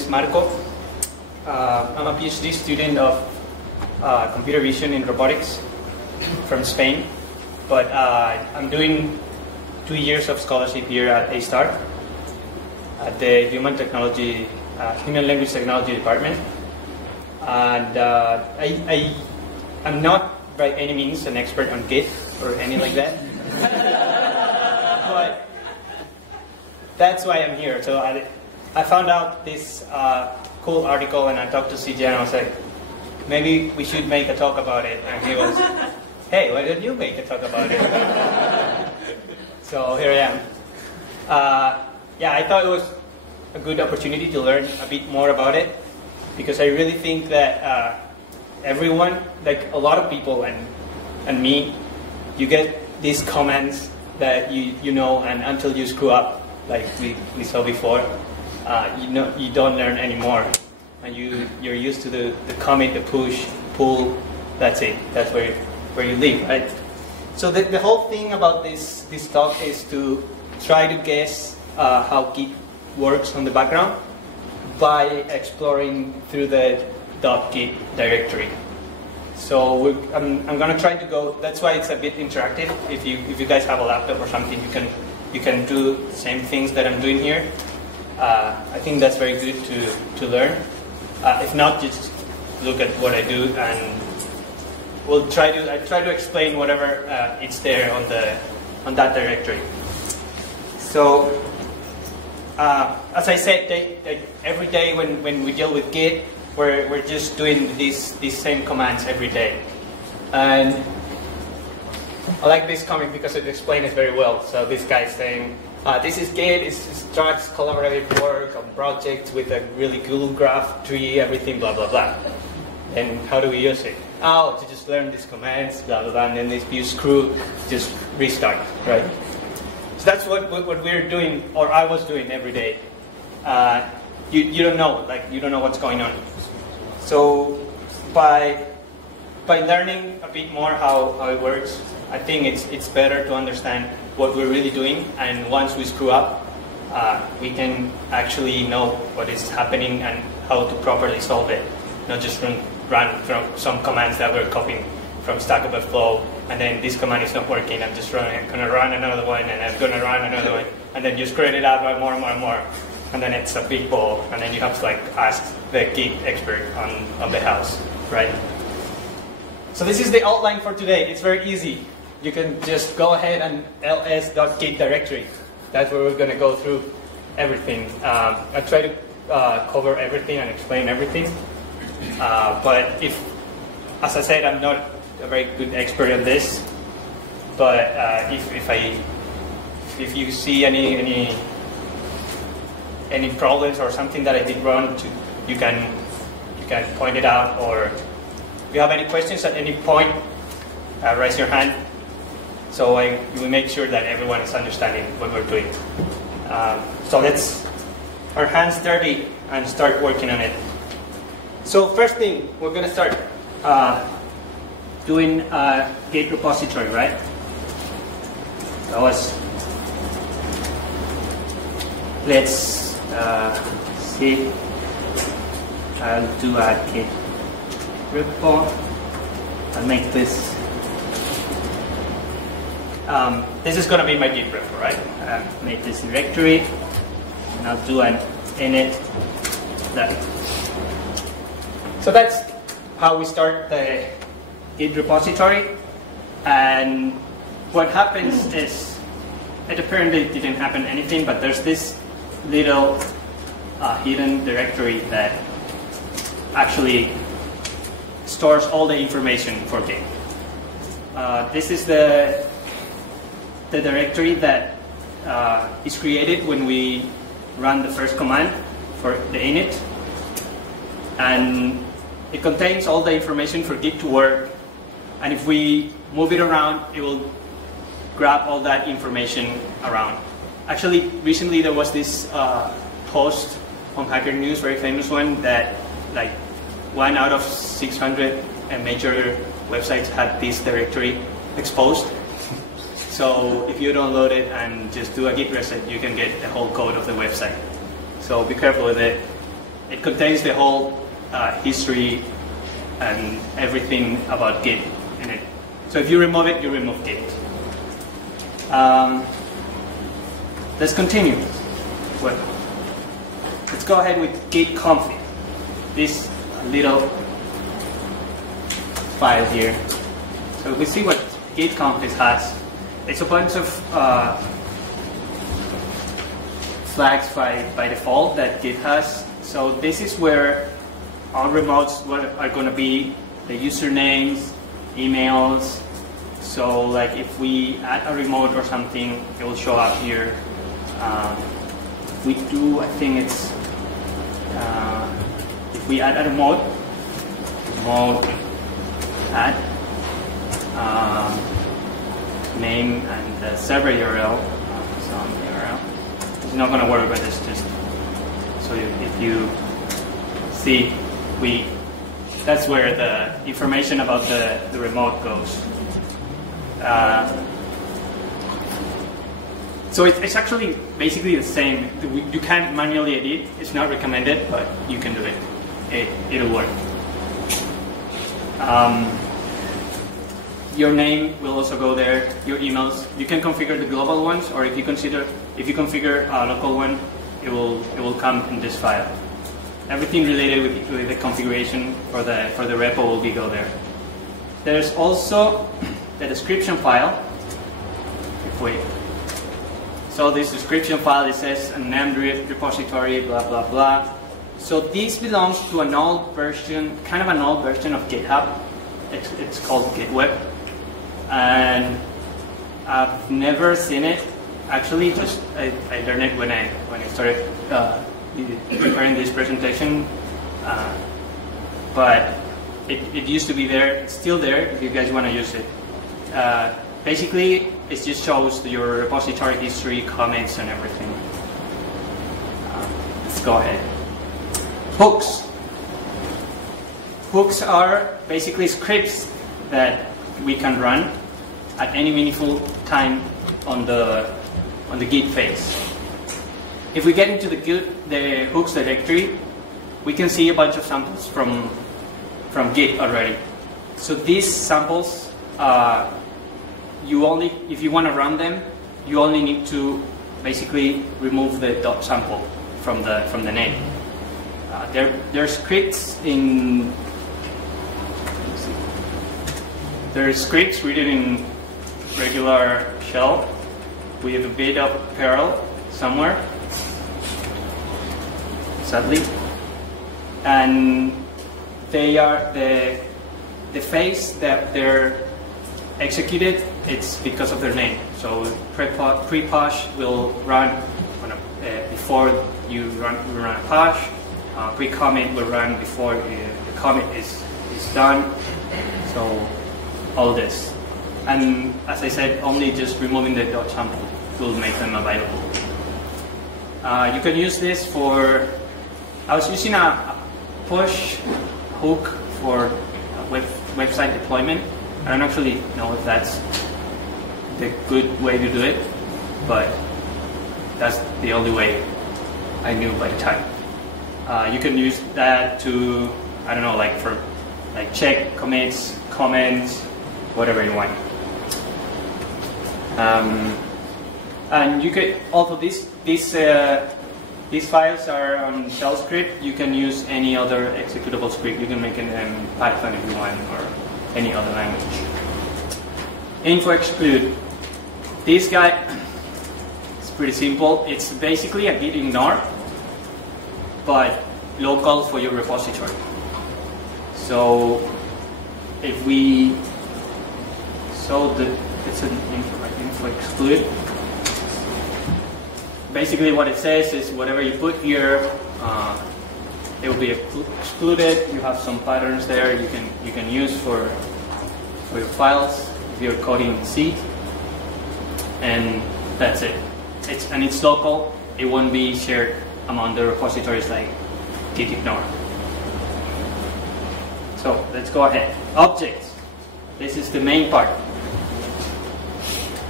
is Marco. I'm a PhD student of computer vision in robotics from Spain, but I'm doing 2 years of scholarship here at A-STAR at the Human Language Technology Department. And I'm not by any means an expert on Git or anything like that. But that's why I'm here. So I found out this cool article and I talked to CJ and I was like, maybe we should make a talk about it. And he was, hey, why don't you make a talk about it? So here I am. Yeah, I thought it was a good opportunity to learn a bit more about it because I really think that everyone, like a lot of people and me, you get these comments that you know, and until you screw up, like we saw before, you don't learn anymore. And you're used to the commit, the push, pull, that's it. That's where you live, right? So the whole thing about this talk is to try to guess how Git works on the background by exploring through the .git directory. So I'm going to try to go. That's why it's a bit interactive. If you guys have a laptop or something, you can do the same things that I'm doing here. I think that's very good to learn. If not, just look at what I do, and I try to explain whatever it's there on that directory. So as I said, every day when we deal with Git, we're just doing these same commands every day. And I like this comment because it explains it very well. So this guy is saying, this is Git, it starts collaborative work on projects with a really cool graph tree, everything, blah, blah, blah. And how do we use it? Oh, to just learn these commands, blah, blah, blah, and then if you screw, just restart, right? So that's what we're doing, or I was doing every day. You don't know, you don't know what's going on. So by learning a bit more how it works, I think it's better to understand what we're really doing, and once we screw up, we can actually know what is happening and how to properly solve it, not just run from some commands that we're copying from Stack Overflow, and then this command is not working, I'm just going to run another one, and I'm going to run another one, and then you screw it up by more and more and more, and then it's a big ball, and then you have to ask the Git expert on the house, right? So this is the outline for today. It's very easy. You can just go ahead and ls.git directory. That's where we're going to go through everything. I try to cover everything and explain everything. But as I said, I'm not a very good expert on this. But if you see any problems or something that I did wrong, you can point it out. Or if you have any questions at any point, raise your hand. So we make sure that everyone is understanding what we're doing. So let's our hands dirty and start working on it. So first thing, we're going to start doing a Git repository, right? Let's see. I'll do a Git repo. I'll make this. This is going to be my Git repo, right? Make this directory, and I'll do an init that. So that's how we start the Git repository. And what happens is, it apparently didn't happen anything, but there's this little hidden directory that actually stores all the information for Git. This is the directory that is created when we run the first command for the init, and it contains all the information for Git to work, and if we move it around, it will grab all that information around. Actually, recently there was this post on Hacker News, very famous one, that 1 out of 600 major websites had this directory exposed. So if you download it and just do a Git reset, you can get the whole code of the website. So be careful with it. it contains the whole history and everything about Git in it. So if you remove it, you remove Git. Let's continue. Well, let's go ahead with git config. This little file here. So we see what git config has. It's a bunch of flags by default that Git has. So this is where all remotes are going to be the usernames, emails. So like if we add a remote or something, it will show up here. We do, I think it's, if we add a remote add name and the server URL, some URL. It's not going to work, but it's just so if you see, that's where the information about the remote goes. So it's actually basically the same. You can't manually edit. It's not recommended, but you can do it. It'll work. Your name will also go there. Your emails. You can configure the global ones, or if you configure a local one, it will come in this file. Everything related with the configuration for the repo will go there. There's also the description file. So this description file, it says a named repository, blah blah blah. So this belongs to an old version, kind of an old version of GitHub. It's called GitWeb, and I've never seen it. Actually, just I learned it when I started preparing this presentation. But it used to be there. It's still there if you guys want to use it. Basically, it just shows your repository history, comments, and everything. Let's go ahead. Hooks. Hooks are basically scripts that we can run at any meaningful time on the Git phase. If we get into the hooks directory, we can see a bunch of samples from Git already. So these samples, if you want to run them, you only need to basically remove the .sample from the name. There are scripts in. There are scripts written in regular shell with a bit of Perl somewhere, sadly, and they are the phase that they're executed. It's because of their name. So pre-push will run before you run a push. Pre-commit will run before the commit is done. So all this, and as I said, only just removing the .sample will make them available. You can use this for. I was using a push hook for website deployment. I don't actually know if that's the good way to do it, but that's the only way I knew by the time. You can use that to, I don't know, for check commits, comments, whatever you want. And you could also these files are on shell script. You can use any other executable script. You can make it in Python if you want, or any other language. Info exclude. This guy is pretty simple. It's basically a git ignore, but local for your repository. So if we it's an info exclude. Basically, what it says is whatever you put here, it will be excluded. You have some patterns there you can use for your files if you're coding in C, and that's it. It's local. It won't be shared among the repositories like git ignore. So let's go ahead. Objects. This is the main part.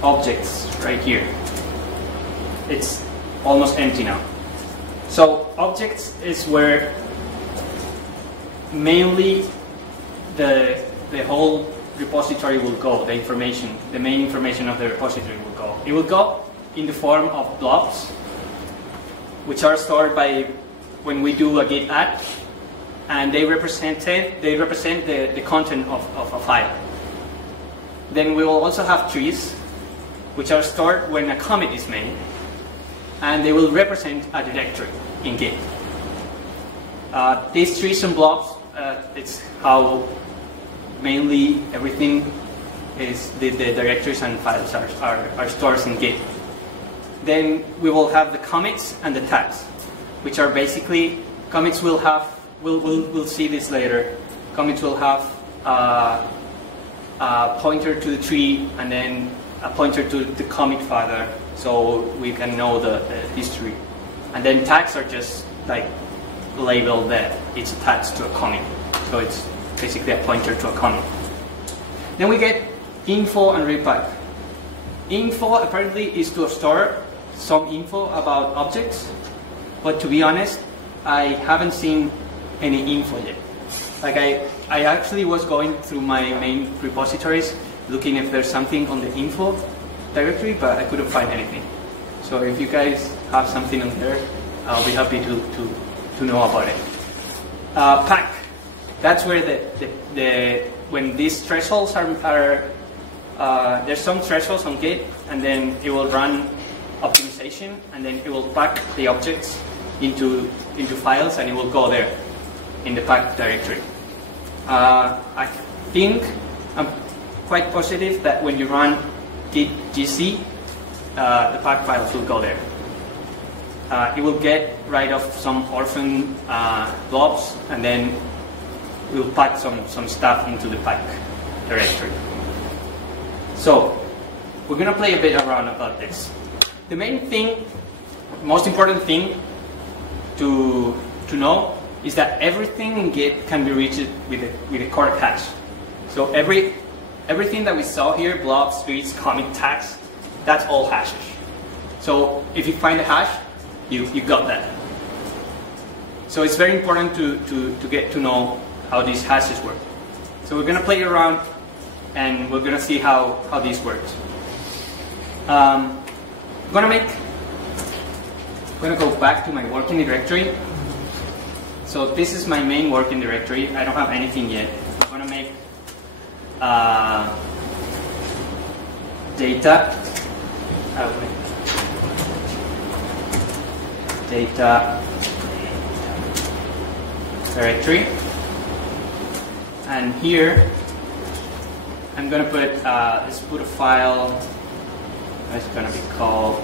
Objects right here. It's almost empty now. So objects is where mainly the whole repository will go, the main information of the repository will go. It will go in the form of blobs, which are stored by when we do a git add, and they represent the content of a file. Then we will also have trees, which are stored when a commit is made, and they will represent a directory in Git. These trees and blobs, it's how mainly everything is, the directories and files are stored in Git. Then we will have the commits and the tags, which are basically, commits will have, we'll see this later, commits will have a pointer to the tree and then a pointer to the commit further, so we can know the history. And then tags are just like labeled that it's attached to a commit, so it's basically a pointer to a commit. Then we get info and repack. Info apparently is to store some info about objects, but to be honest, I haven't seen any info yet. Like I actually was going through my main repositories looking if there's something on the info directory, but I couldn't find anything. So if you guys have something on there, I'll be happy to know about it. Pack. That's where when these thresholds are there's some thresholds on Git, and then it will run optimization, and then it will pack the objects into files, and it will go there in the pack directory. I think I'm quite positive that when you run git gc, the pack files will go there. It will get rid of some orphan blobs, and then we'll pack some stuff into the pack directory. So we're going to play a bit around about this. The main thing, most important thing to know is that everything in Git can be reached with a correct hash. So everything that we saw here, blobs, trees, commit, tags, that's all hashes. So if you find a hash, you got that. So it's very important to get to know how these hashes work. So we're going to play around, and we're going to see how this works. I'm going to go back to my working directory. So this is my main working directory. I don't have anything yet. I'm going to make data directory, and here I'm going to put let's put a file. It's going to be called.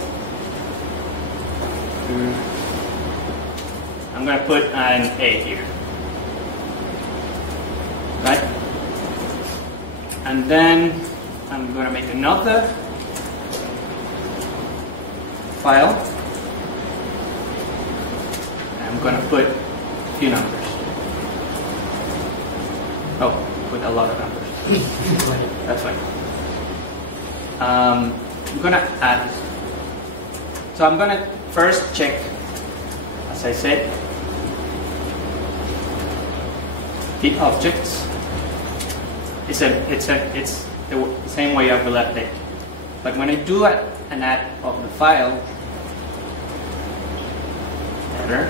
I'm going to put an A here, right? And then I'm going to make another file. I'm going to put a few numbers. Oh, put a lot of numbers. That's fine. I'm going to add. So I'm going to first check, as I said, the objects. It's the same way I will update. But when I do an add of the file, error.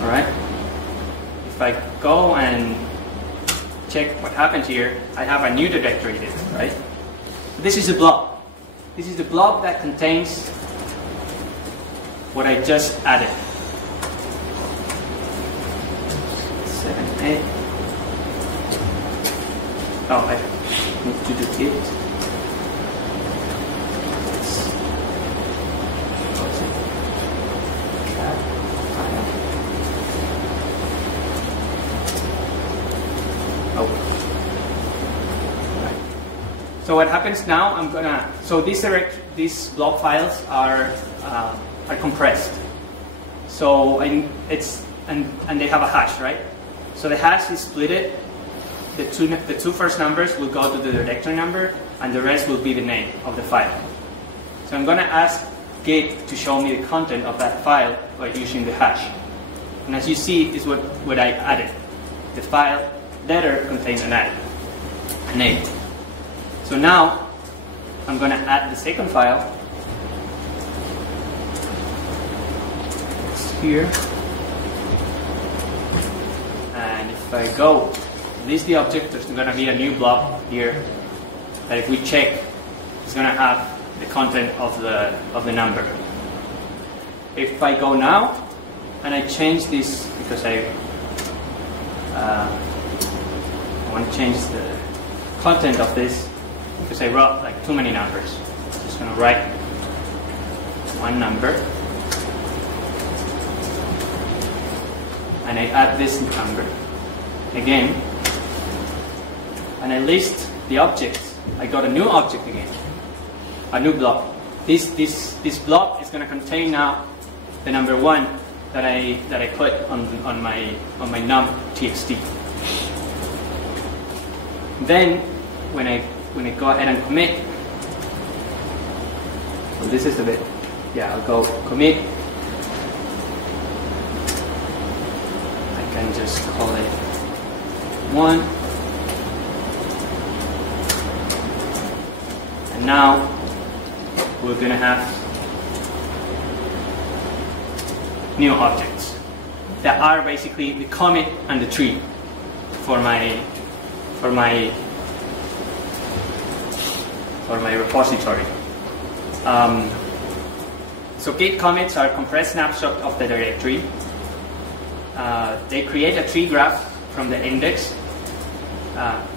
All right. If I go and check what happens here, I have a new directory there, right? This is a blob. This is the blob that contains what I just added. 7, 8. Oh, I need to do Git. Oh. Right. So what happens now? So these blob files are compressed. So and they have a hash, right? So the hash is splitted. The two first numbers will go to the directory number, and the rest will be the name of the file. So I'm going to ask Git to show me the content of that file by using the hash. And as you see, is what I added. the file letter contains an A. So now I'm going to add the second file. It's here. And if I go list the object, there's going to be a new blob here that if we check, it's going to have the content of the number. If I go now and I change this because I want to change the content of this because I wrote like too many numbers. I'm just going to write one number and I add this number again and I list the objects. I got a new object again, a new blob. This blob is going to contain now the number 1 that I put on my num.txt. Then when I go ahead and commit, so this is the bit. Yeah, I'll go commit. I can just call it 1. And now we're going to have new objects that are basically the commit and the tree for my repository. So Git commits are a compressed snapshot of the directory. They create a tree graph from the index.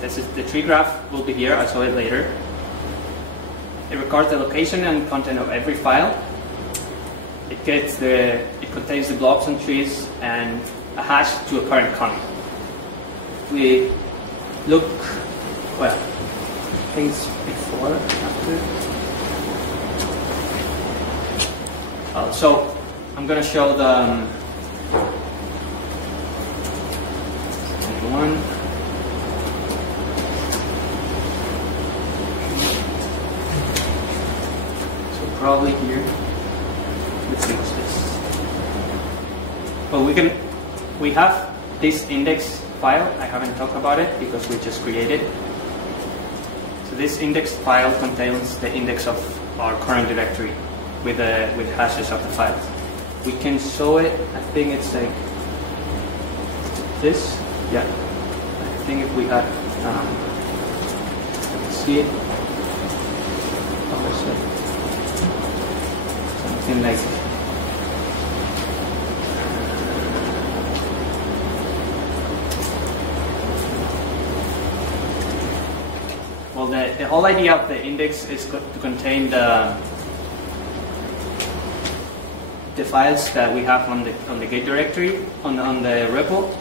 The tree graph will be here. I'll show it later. It records the location and content of every file. It contains the blobs and trees and a hash to a current commit. We look, well, things before, after. So I'm going to show the one. So probably here. Let's see what's this. Well, we have this index file. I haven't talked about it because we just created. So this index file contains the index of our current directory with hashes of the files. We can show it. I think it's like this. Yeah. I think if we add, let's see it. Something like. Well, the whole idea of the index is to contain the files that we have on the Git directory on the repo,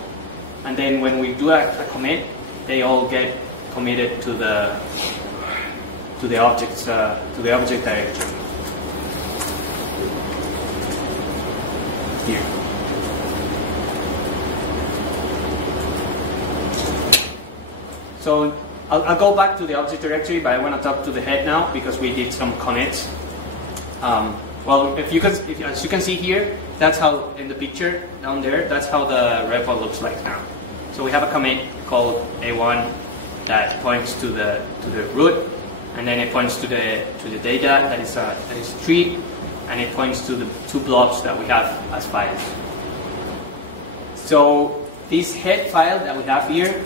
and then when we do a commit, they all get committed to the object directory here. So I'll go back to the object directory, but I want to talk to the head now because we did some commits. Well, as you can see here, that's how in the picture down there, that's how the repo looks like now. So we have a commit called A1 that points to the root, and then it points to the data that is a tree, and it points to the 2 blobs that we have as files. So this head file that we have here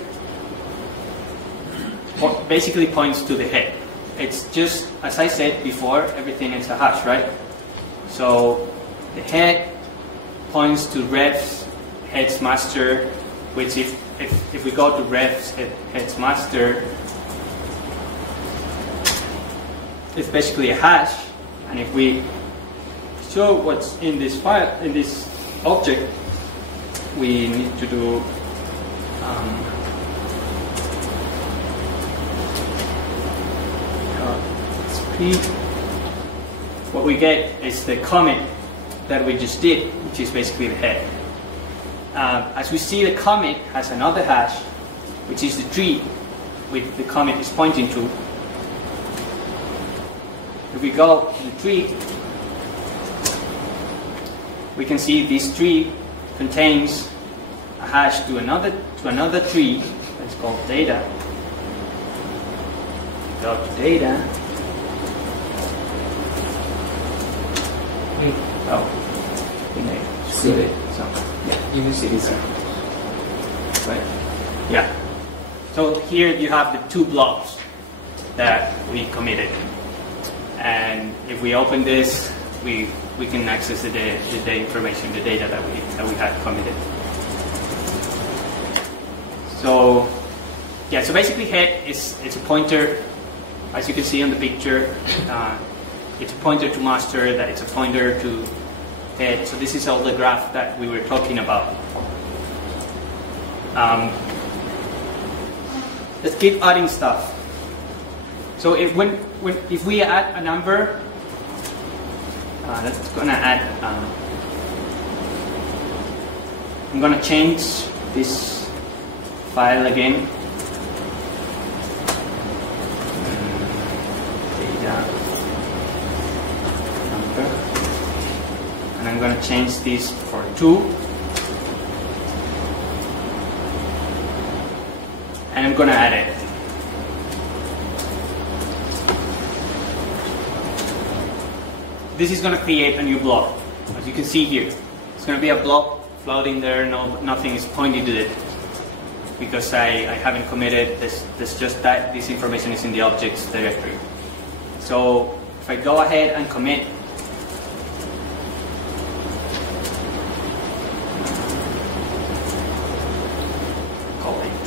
basically points to the head. It's just, as I said before, everything is a hash, right? So the head points to refs heads master, which if we go to refs heads master, it's basically a hash. And if we show what's in this file, in this object, we need to do what we get is the commit that we just did, which is basically the head. As we see, the commit has another hash, which is the tree which the commit is pointing to. If we go to the tree, we can see this tree contains a hash to another tree that's called data. Go to data. Oh, I think I screwed it. So yeah, you can see this. Right? Yeah. So here you have the two blobs that we committed, and if we open this, we can access the information, the data that we had committed. So yeah, so basically head it's a pointer, as you can see on the picture. It's a pointer to master, that it's a pointer to head. So this is all the graph that we were talking about. Let's keep adding stuff. So if we add a number, that's gonna add. I'm gonna change this file again. Data. And I'm going to change this for 2, and I'm going to add it. This is going to create a new block, as you can see here. It's going to be a block floating there. Nothing is pointing to it because I haven't committed. This just that this information is in the objects directory. So if I go ahead and commit.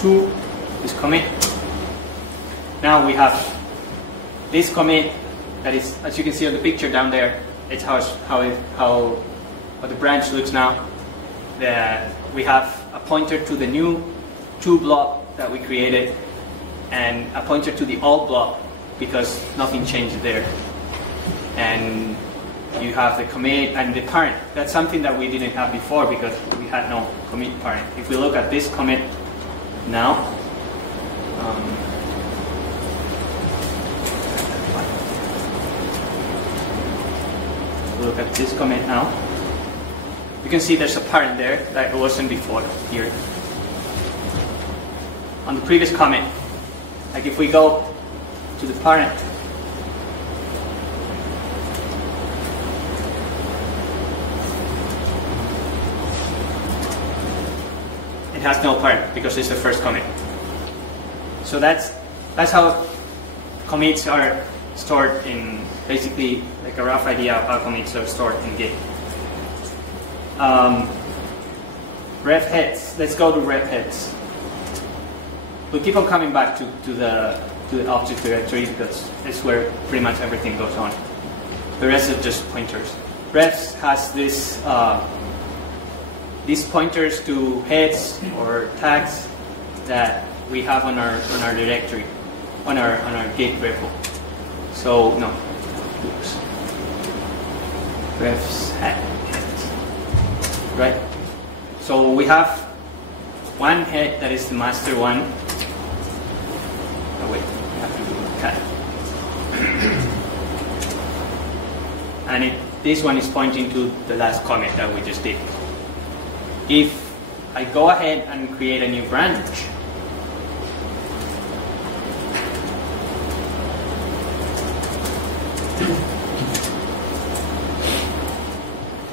This commit. Now we have this commit that is, as you can see on the picture down there, it's how the branch looks now. We have a pointer to the new 2 block that we created, and a pointer to the old block because nothing changed there. And you have the commit and the parent. That's something that we didn't have before because we had no commit parent. If we look at this commit now, look at this commit now, you can see there's a parent there that wasn't before here. On the previous commit, like if we go to the parent, it has no parent because it's the first commit. So that's how commits are stored in, basically like a rough idea of how commits are stored in Git. Ref heads. Let's go to ref heads. We'll keep on coming back to the object directory because it's where pretty much everything goes on. The rest is just pointers. Refs has this these pointers to heads or tags that we have on our directory, on our Git repo. So no, oops. Refs heads, right? So we have one head that is the master one. Oh wait, we have to do cat. And this one is pointing to the last commit that we just did. If I go ahead and create a new branch,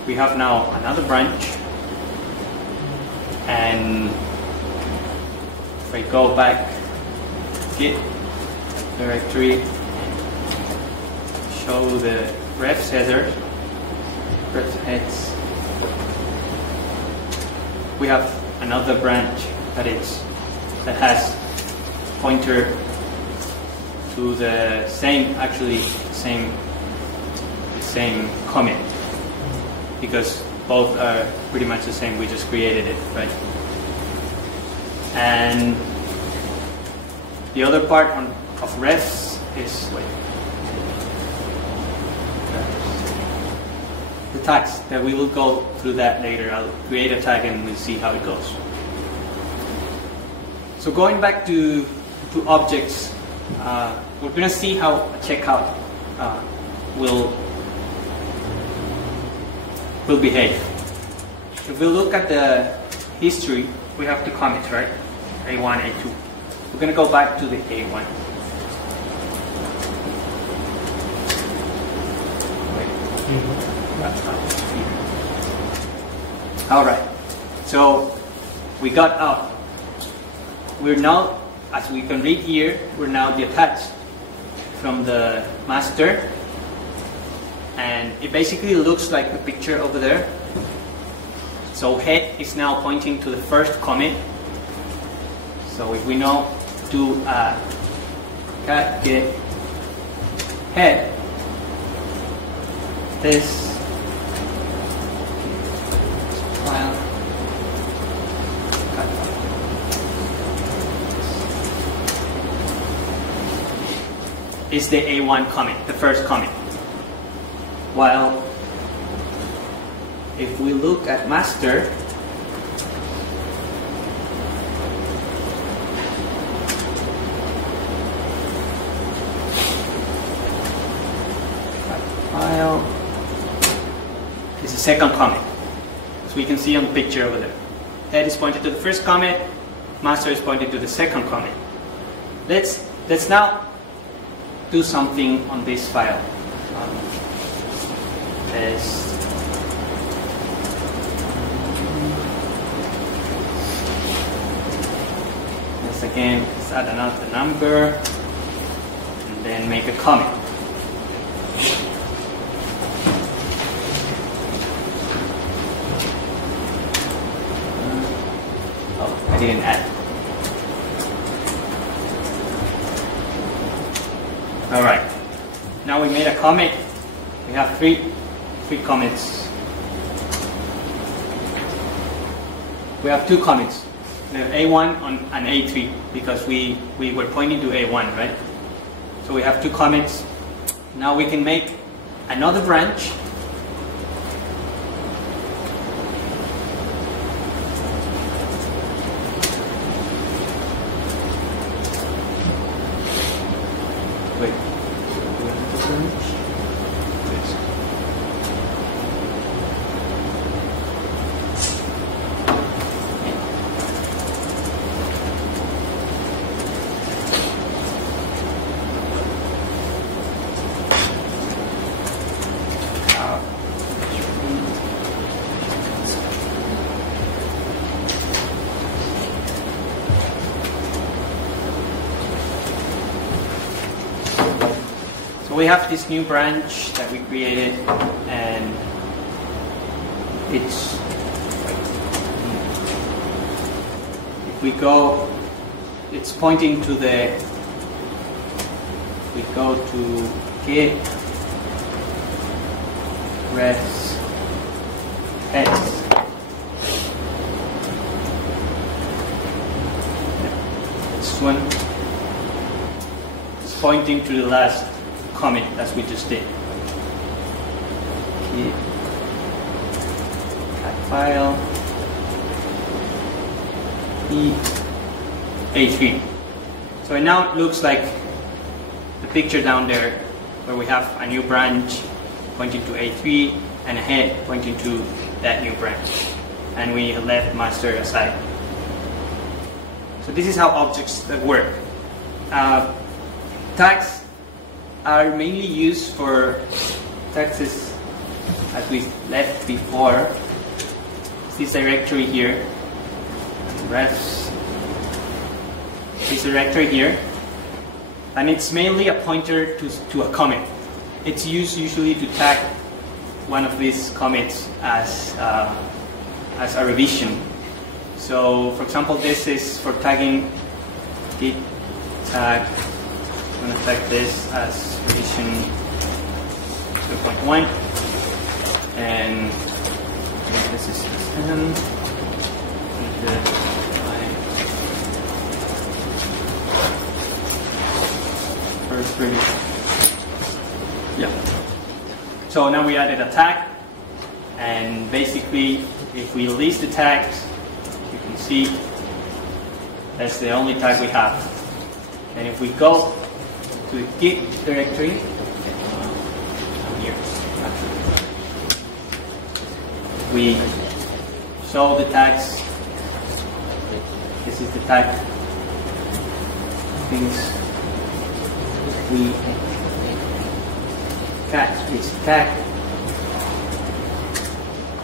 we have now another branch, and if I go back Git directory, show the refs header, refs heads, we have another branch that has pointer to the same commit, because both are pretty much the same. We just created it, right? And the other part of refs is the tags that we will go through that later. I'll create a tag and we'll see how it goes. So going back to objects, we're going to see how a checkout will behave. If we look at the history, we have two commits, right? A1, A2. We're going to go back to the A1. All right. So we got out. We're now, as we can read here, we're now detached from the master. And it basically looks like the picture over there. So head is now pointing to the first commit. So if we now do cat get head, this file is the A1 commit, the first commit. While if we look at master, file is the second commit. So we can see on the picture over there. Head is pointed to the first commit, master is pointed to the second commit. Let's now do something on this file. Let's again add another number and then make a comment. Oh, I didn't add. All right. Now we made a comment. We have three commits. We have two commits. We have A1 and A3 because we were pointing to A1, right? So we have two commits. Now we can make another branch. Wait. So we have this new branch that we created, and it's, if we go, it's pointing to the, we go to Git res heads. This one is pointing to the last commit as we just did. Git cat file A3. So now it looks like the picture down there where we have a new branch pointing to A3 and a head pointing to that new branch. And we left master aside. So this is how objects work. Tags are mainly used for tags as we left before. This directory here, refs, this directory here, and it's mainly a pointer to a commit. It's used usually to tag one of these commits as a revision. So, for example, this is for tagging git tag. I'm going to tag this as revision 2.1, and this is the 10. First revision. Yeah. So now we added a tag, and basically, if we list the tags, you can see that's the only tag we have. And if we go to the Git directory, here, we show the tags This is the tag. Things we catch this tag.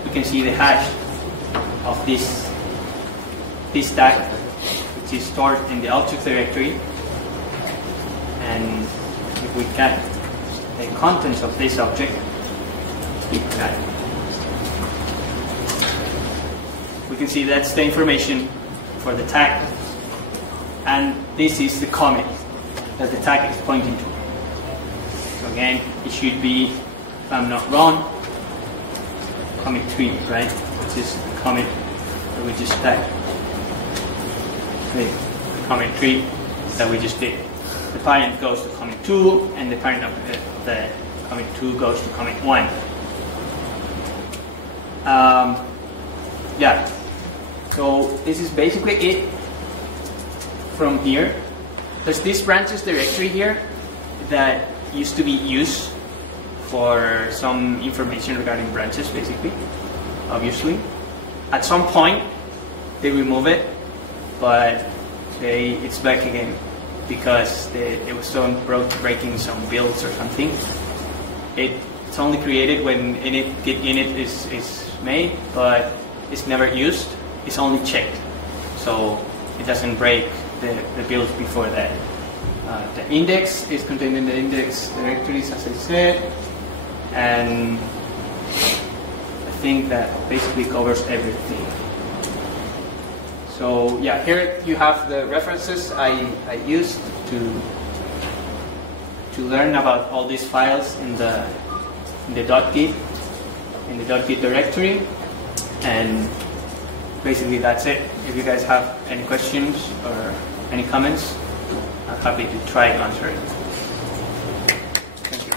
You can see the hash of this tag, which is stored in the object directory. And if we get the contents of this object, we can see that's the information for the tag, and this is the commit that the tag is pointing to. So again, it should be, if I'm not wrong, commit 3, right? Which is the commit that we just tagged. Okay, commit 3 that we just did. The parent goes to commit 2, and the parent of the commit 2 goes to commit 1. Yeah, so this is basically it from here. There's this branches directory here that used to be used for some information regarding branches, basically, obviously. At some point, they remove it, but it's back again because it was so breaking some builds or something. It's only created when Git init is made, but it's never used. It's only checked, so it doesn't break the builds before that. The index is contained in the index directories, as I said, and I think that basically covers everything. So yeah, here you have the references I used to learn about all these files in the .git directory, and basically that's it. If you guys have any questions or any comments, I'm happy to try to answer it. Thank you.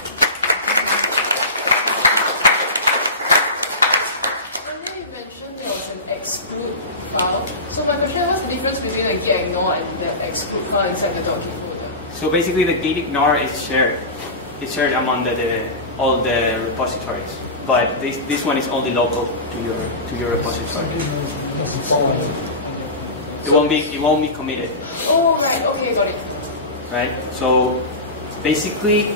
And then you mentioned there was an exclude file. So my question, what's the difference between a git ignore and the exclude file inside the .git folder? So basically the git ignore is shared. It's shared among all the repositories. But this one is only local to your repository. It won't be committed. Oh right, okay, got it. Right. So basically,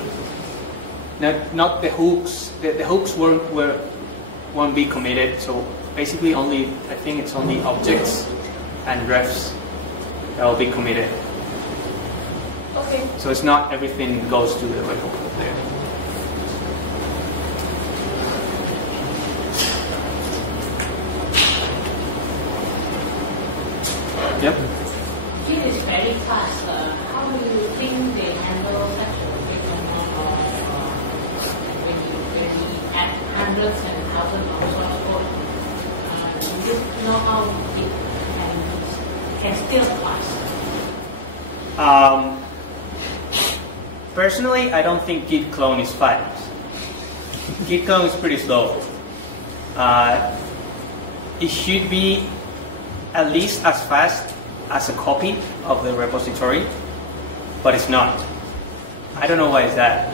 not the hooks. The hooks won't be committed. So basically, I think it's only objects and refs that will be committed. Okay. So it's not everything goes to the repo there. Yep. Git is very fast. How do you think they handle such a big amount of when you add hundreds and thousands of source code? Do you know how it can still fast? Personally, I don't think Git clone is fast. Git clone is pretty slow. It should be at least as fast as a copy of the repository, but it's not. I don't know why it's that,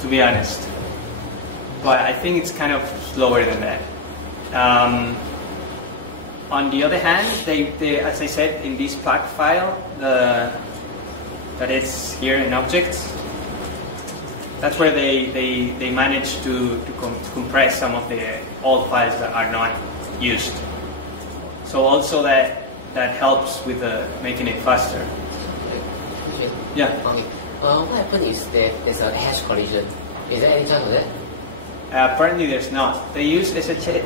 to be honest. But I think it's kind of slower than that. On the other hand, they as I said, in this pack file, that is here in objects, that's where they manage to compress some of the old files that are not used. So also that helps with making it faster. Yeah. Okay. What happens is that there's a hash collision. Is there any chance of that? Apparently there's not. They use SHA-1,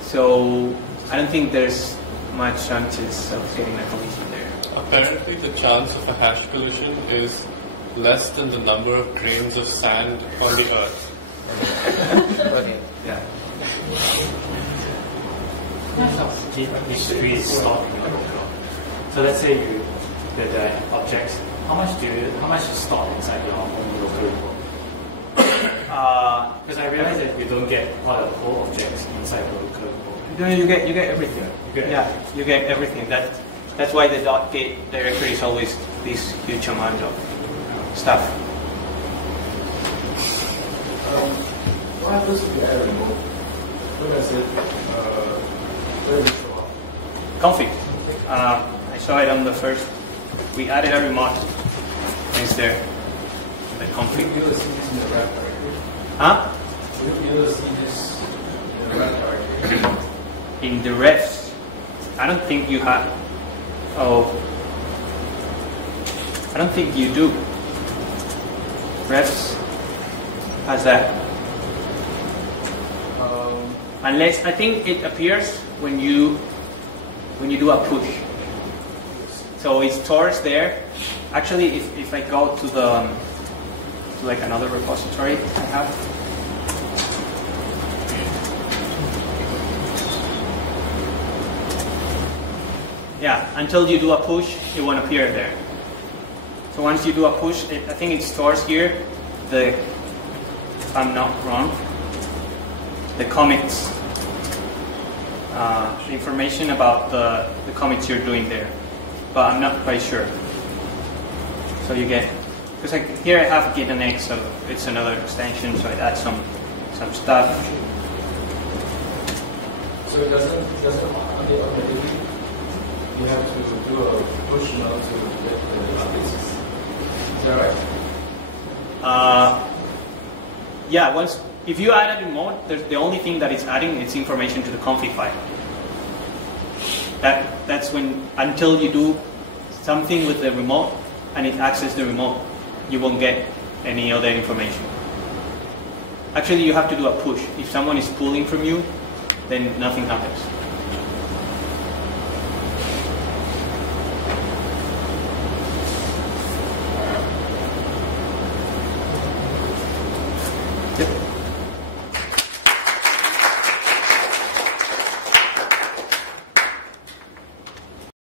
so I don't think there's much chances of getting a collision there. Apparently the chance of a hash collision is less than the number of grains of sand on the earth. Okay. Yeah. Git history is stored in the local. So let's say the objects, how much is stored inside your own local repo? Because I realize that you don't get all the whole objects inside the local repo. You get everything. You get everything. That's why the .git directory is always this huge amount of stuff. What happens to the error mode? When does it show up? config. I saw it on the first. We added a remote. It's there. The config. Will you be able to see this in the ref directory? Huh? Will you be able to see this in the ref directory? In the refs, I don't think you have. Oh, I don't think you do. Refs has that. Unless I think it appears when you do a push. So it stores there. Actually, if I go to the to like another repository I have. Yeah, until you do a push, it won't appear there. So once you do a push, I think it stores here the, if I'm not wrong, the commits, the information about the commits you're doing there. But I'm not quite sure. So you get, because here I have Git and X, so it's another extension, so it adds some stuff. So it doesn't update automatically? You have to do a push node to get the updates. Is that right? Yeah, if you add a remote, the only thing that it's adding is information to the config file. That's when, until you do something with the remote and it accesses the remote, you won't get any other information. Actually, you have to do a push. If someone is pulling from you, then nothing happens.